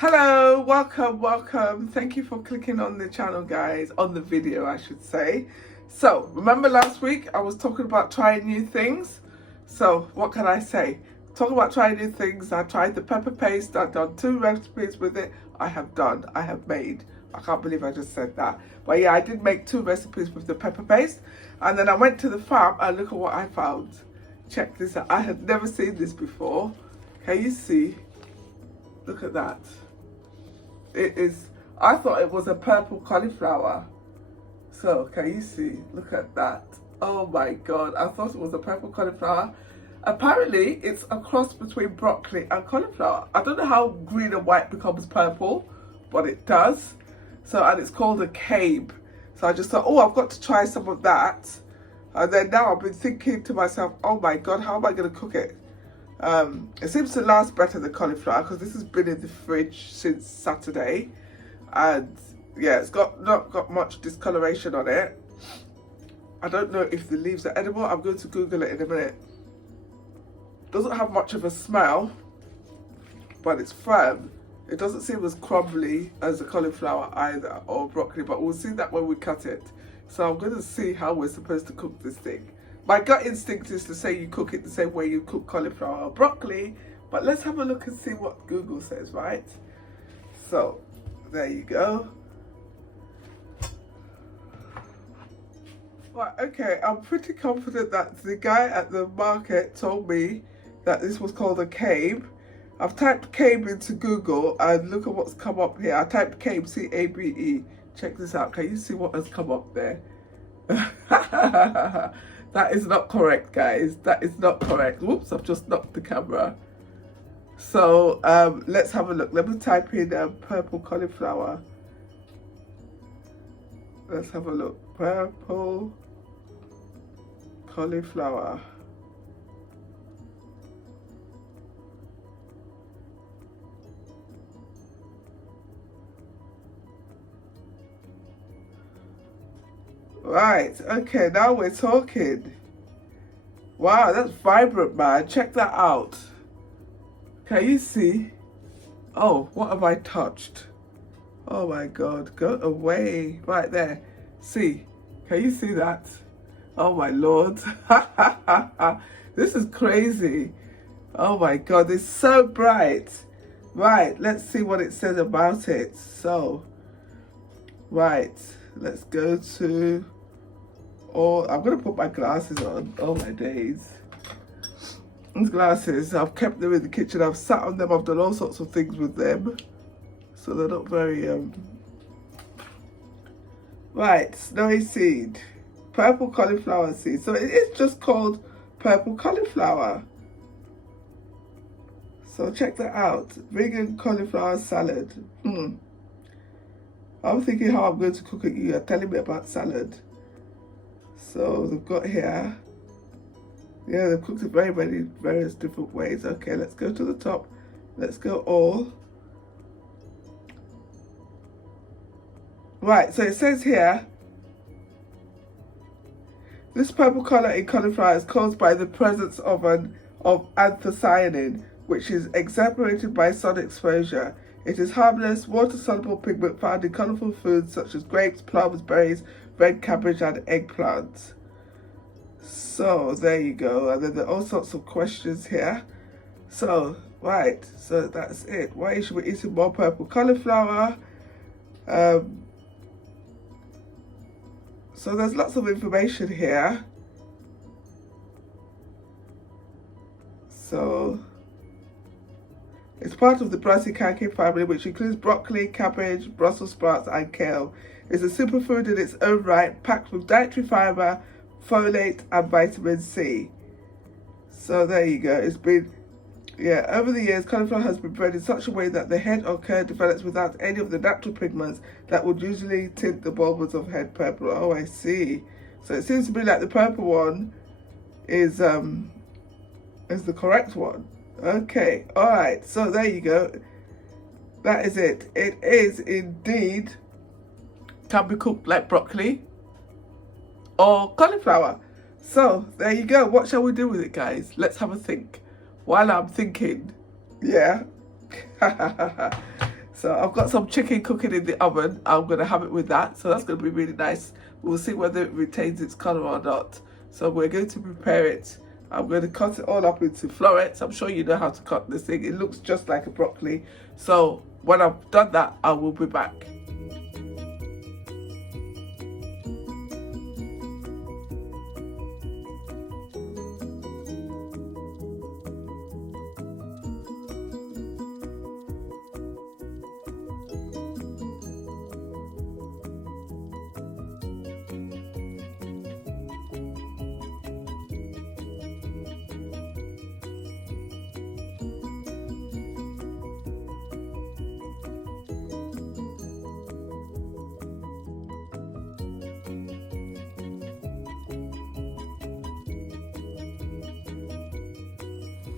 Hello, welcome. Thank you for clicking on the channel, guys, on the video, I should say. So, remember last week I was talking about trying new things? So, what can I say? Talking about trying new things, I tried the pepper paste. I've done 2 recipes with it. I have made. I can't believe I just said that. But yeah, I did make 2 recipes with the pepper paste. And then I went to the farm and look at what I found. Check this out. I had never seen this before. Can you see? Look at that. It is, I thought it was a purple cauliflower. So, can you see? Look at that. Oh my God, I thought it was a purple cauliflower. Apparently, it's a cross between broccoli and cauliflower. I don't know how green and white becomes purple, but it does. So, and it's called a cabe. So I just thought, oh, I've got to try some of that. And then now I've been thinking to myself, oh my God, how am I going to cook it? It seems to last better than cauliflower because this has been in the fridge since Saturday, and yeah, it's not got much discoloration on it. I don't know if the leaves are edible. I'm going to Google it in a minute. Doesn't have much of a smell, but it's firm. It doesn't seem as crumbly as the cauliflower either, or broccoli, but we'll see that when we cut it. So I'm going to see how we're supposed to cook this thing. My gut instinct is to say you cook it the same way you cook cauliflower or broccoli, but let's have a look and see what Google says, right? So, there you go. Right, okay, I'm pretty confident that the guy at the market told me that this was called a cabe. I've typed cabe into Google and look at what's come up here. I typed cabe, C-A-B-E. Check this out. Can you see what has come up there? That is not correct, guys. That is not correct. Whoops, I've just knocked the camera. So, let's have a look. Let me type in purple cauliflower. Let's have a look. Purple cauliflower. Right, okay, now we're talking. Wow, that's vibrant, man. Check that out. Can you see? Oh, what have I touched? Oh my God, go away. Right there. See, can you see that? Oh my Lord. This is crazy. Oh my God, it's so bright. Right, let's see what it says about it. So, right, let's go to... I'm going to put my glasses on. Oh my days. These glasses, I've kept them in the kitchen. I've sat on them. I've done all sorts of things with them. So they're not very... Right, snowy seed. Purple cauliflower seed. So it is just called purple cauliflower. So check that out. Vegan cauliflower salad. I'm thinking how I'm going to cook it. You are telling me about salad. So they've got here, yeah, they've cooked it various different ways. Okay, let's go to the top. Let's go all. Right, so it says here, this purple color in cauliflower is caused by the presence of anthocyanin, which is exacerbated by sun exposure. It is harmless, water-soluble pigment found in colorful foods such as grapes, plums, berries, red cabbage and eggplants. So there you go. And then there are all sorts of questions here. So, right, so that's it. Why should we eat more purple cauliflower? So there's lots of information here. So it's part of the brassicanthus family, which includes broccoli, cabbage, Brussels sprouts and kale. It's a superfood in its own right, packed with dietary fiber, folate and vitamin C. So there you go. It's been, yeah, over the years, cauliflower has been bred in such a way that the head or curd develops without any of the natural pigments that would usually tint the bulbs of head purple. Oh, I see. So it seems to be like the purple one is the correct one. Okay, all right. So there you go. That is it. It is indeed can be cooked like broccoli or cauliflower. So there you go. What shall we do with it, guys? Let's have a think. While I'm thinking, yeah. So I've got some chicken cooking in the oven. I'm going to have it with that. So that's going to be really nice. We'll see whether it retains its colour or not. So we're going to prepare it. I'm going to cut it all up into florets. I'm sure you know how to cut this thing. It looks just like a broccoli. So when I've done that, I will be back.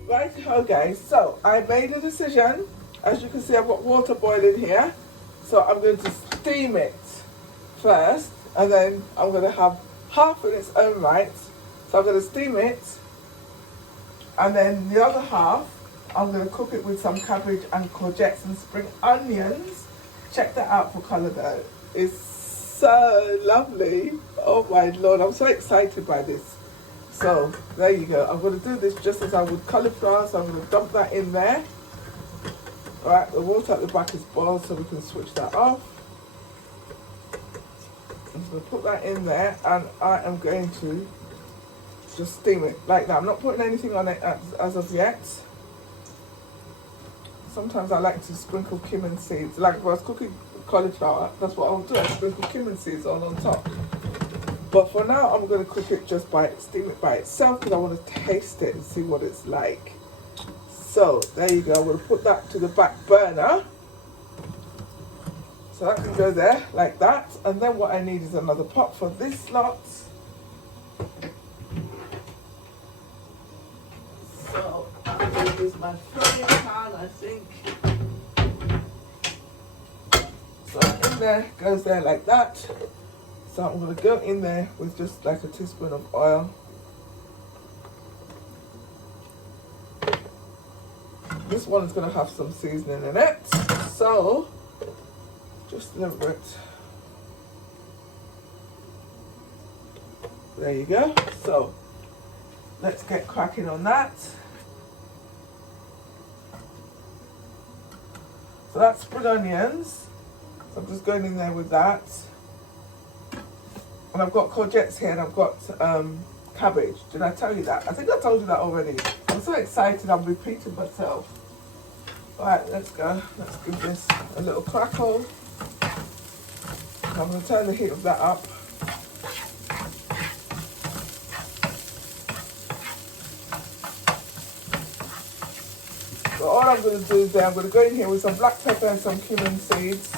Right, guys, so I made a decision. As you can see, I've got water boiling here. So I'm going to steam it first, and then I'm going to have half in its own right. So I'm going to steam it, and then the other half, I'm going to cook it with some cabbage and courgettes and spring onions. Check that out for colour though. It's so lovely. Oh my Lord, I'm so excited by this. So there you go. I'm going to do this just as I would cauliflower. So I'm going to dump that in there. All right, the water at the back is boiled, so we can switch that off. I'm just going to put that in there, and I am going to just steam it like that. I'm not putting anything on it as of yet. Sometimes I like to sprinkle cumin seeds. Like if I was cooking cauliflower, that's what I'll do. I sprinkle cumin seeds on top. But for now, I'm going to cook it just steam it by itself, because I want to taste it and see what it's like. So there you go. I'm going to put that to the back burner. So that can go there like that. And then what I need is another pot for this lot. So I'm going to use my frying pan, I think. So in there, goes there like that. So I'm going to go in there with just like a teaspoon of oil. This one is going to have some seasoning in it. So just a little bit. There you go. So let's get cracking on that. So that's spring onions. So I'm just going in there with that. And I've got courgettes here, and I've got cabbage. Did I tell you that? I think I told you that already. I'm so excited, I'm repeating myself. Alright, let's go. Let's give this a little crackle. I'm going to turn the heat of that up. So all I'm going to do is I'm going to go in here with some black pepper and some cumin seeds.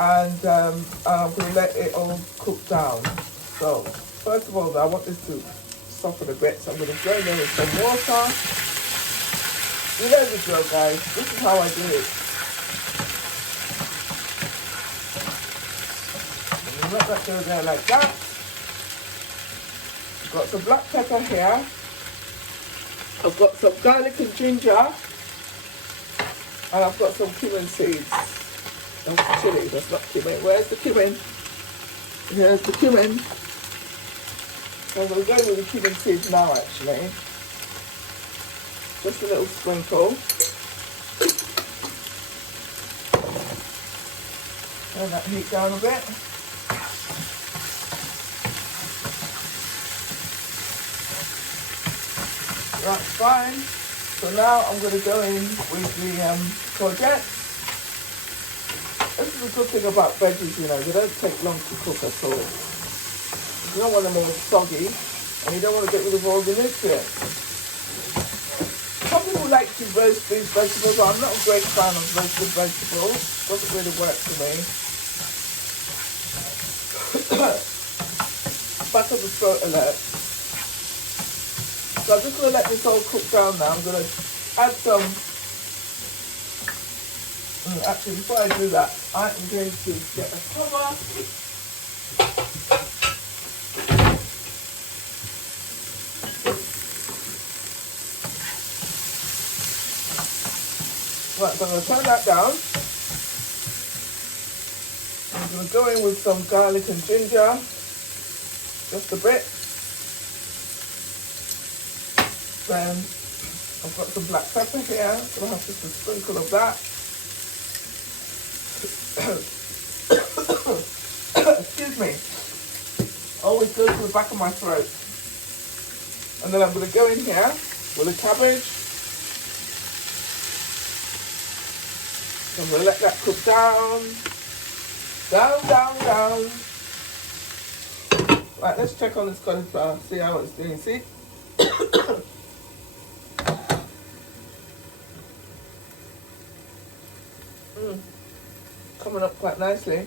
And I'm going to let it all cook down. So first of all, I want this to soften a bit. So I'm going to go in there with some water. You know the drill, guys. This is how I do it. And let that go there like that. Got some black pepper here. I've got some garlic and ginger. And I've got some cumin seeds. That's chili, that's not cumin. Where's the cumin? Here's the cumin. So I'm going to go with the cumin seeds now, actually. Just a little sprinkle. Turn that heat down a bit. That's fine. So now I'm going to go in with the courgettes. This is the good thing about veggies, you know, they don't take long to cook at all. You don't want them all soggy, and you don't want to get rid of all the nutrients. Some people like to roast these vegetables, but I'm not a great fan of roasted vegetables. Doesn't really work for me. Back of the throat alert. So I'm just going to let this all cook down now. I'm going to add some... Actually, before I do that, I am going to get a cover. Right, so I'm going to turn that down. I'm going to go in with some garlic and ginger, just a bit. Then I've got some black pepper here, so I'll have just a sprinkle of that. Excuse me. Always goes to the back of my throat. And then I'm going to go in here with the cabbage. I'm going to let that cook down. Down. Right, let's check on this cauliflower, see how it's doing. See? Coming up quite nicely.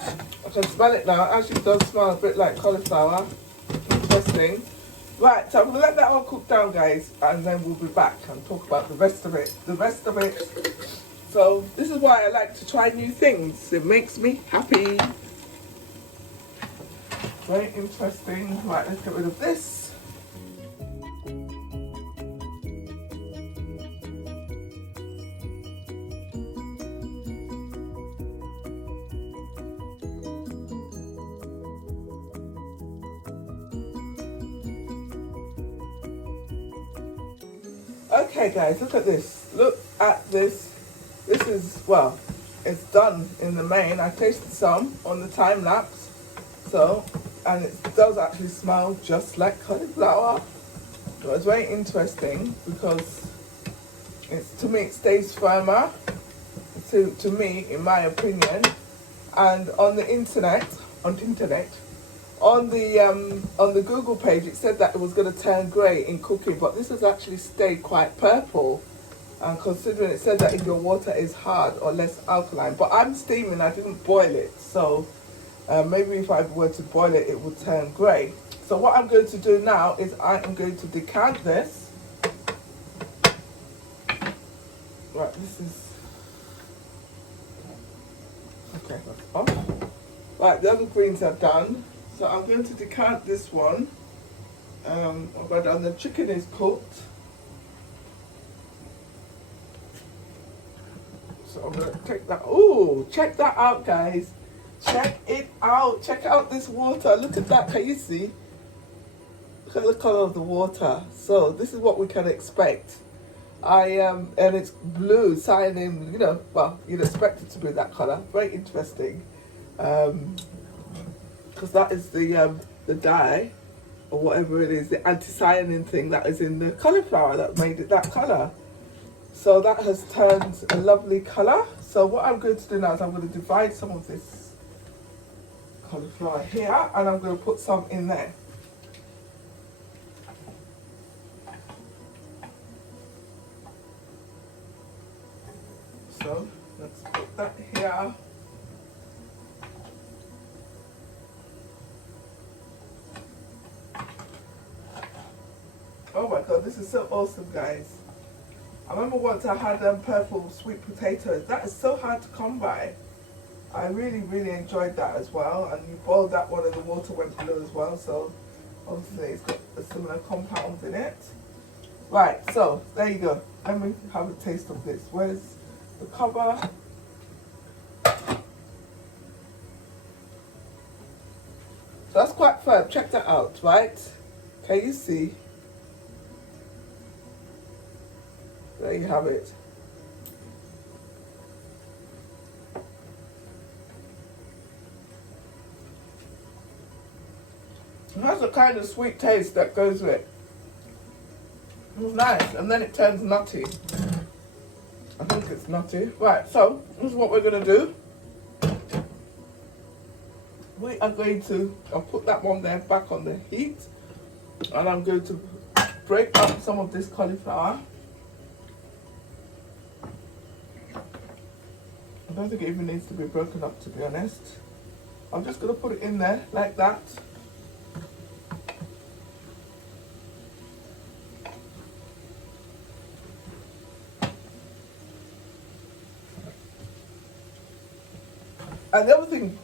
I can smell it now. It actually does smell a bit like cauliflower. Interesting. Right, so I'm going to let that all cook down, guys, and then we'll be back and talk about the rest of it. So this is why I like to try new things. It makes me happy. Very interesting. Right, let's get rid of this. Okay guys, look at this. Look at this. This is, well, it's done in the main. I tasted some on the time lapse. So, and it does actually smell just like cauliflower. So it's very interesting because it's, to me, it stays firmer. To me, in my opinion. And on the internet, on the Google page, it said that it was going to turn grey in cooking, but this has actually stayed quite purple. And considering it said that if your water is hard or less alkaline, but I'm steaming, I didn't boil it, so maybe if I were to boil it, it would turn grey. So what I'm going to do now is I am going to decant this. Right, this is okay. That's off. Right, the other greens are done. So I'm going to decant this one. And the chicken is cooked. So I'm going to take that. Oh, check that out, guys. Check it out. Check out this water. Look at that. Can you see? Look at the color of the water. So this is what we can expect. And it's blue, cyanin, well, you'd expect it to be that color. Very interesting. Because that is the dye, or whatever it is, the anthocyanin thing that is in the cauliflower that made it that color. So that has turned a lovely color. So what I'm going to do now is I'm going to divide some of this cauliflower here, and I'm going to put some in there. So let's put that here. Oh my god, this is so awesome, guys. I remember once I had purple sweet potatoes. That is so hard to come by. I really, really enjoyed that as well. And you boiled that one and the water went blue as well. So obviously it's got a similar compound in it. Right, so there you go. Let me have a taste of this. Where's the cover? So that's quite firm. Check that out, right? Can you see? There you have it. It has a kind of sweet taste that goes with it. It's nice, and then it turns nutty. I think it's nutty. Right, so this is what we're going to do. We are going to, I'll put that one there back on the heat, and I'm going to break up some of this cauliflower. I don't think it even needs to be broken up, to be honest. I'm just going to put it in there like that. And the other thing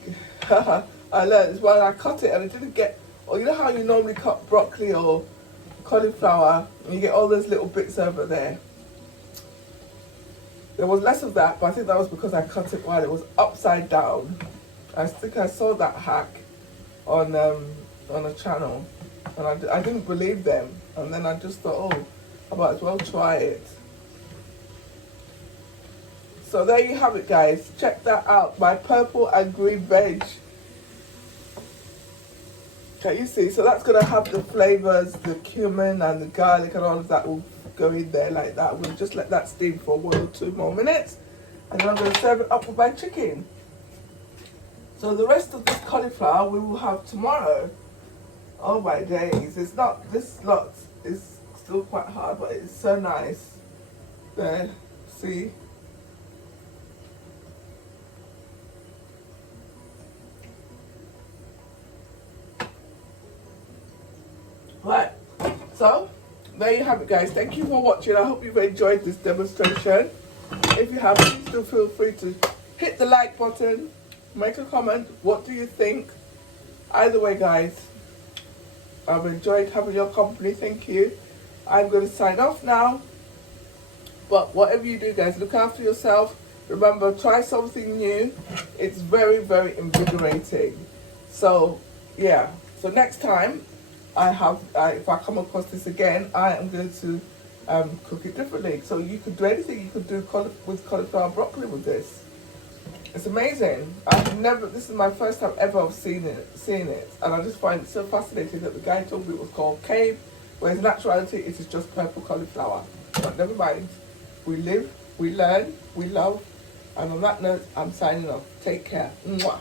I learned is when I cut it and it didn't get, or you know how you normally cut broccoli or cauliflower and you get all those little bits over there. There was less of that, but I think that was because I cut it while it was upside down. I think I saw that hack on a channel, and I didn't believe them, and then I just thought, oh, I might as well try it. So there you have it, guys. Check that out, my purple and green veg. Can you see? So that's gonna have the flavors, the cumin and the garlic and all of that will go in there like that. I'm gonna just let that steam for 1 or 2 more minutes, and then I'm gonna serve it up with my chicken. So the rest of this cauliflower we will have tomorrow. Oh my days, it's not, this lot is still quite hard, but it's so nice. There, see? Right, so there you have it, guys. Thank you for watching. I hope you've enjoyed this demonstration. If you have, please do feel free to hit the like button, make a comment. What do you think? Either way, guys, I've enjoyed having your company. Thank you. I'm going to sign off now. But whatever you do, guys, look after yourself. Remember, try something new. It's very, very invigorating. So, yeah. So next time, if I come across this again, I am going to cook it differently. So you could do anything. You could do with cauliflower broccoli with this. It's amazing. This is my first time ever of seeing it. And I just find it so fascinating that the guy told me it was called cave, whereas in actuality it is just purple cauliflower. But never mind. We live, we learn, we love. And on that note, I'm signing off. Take care. Mwah.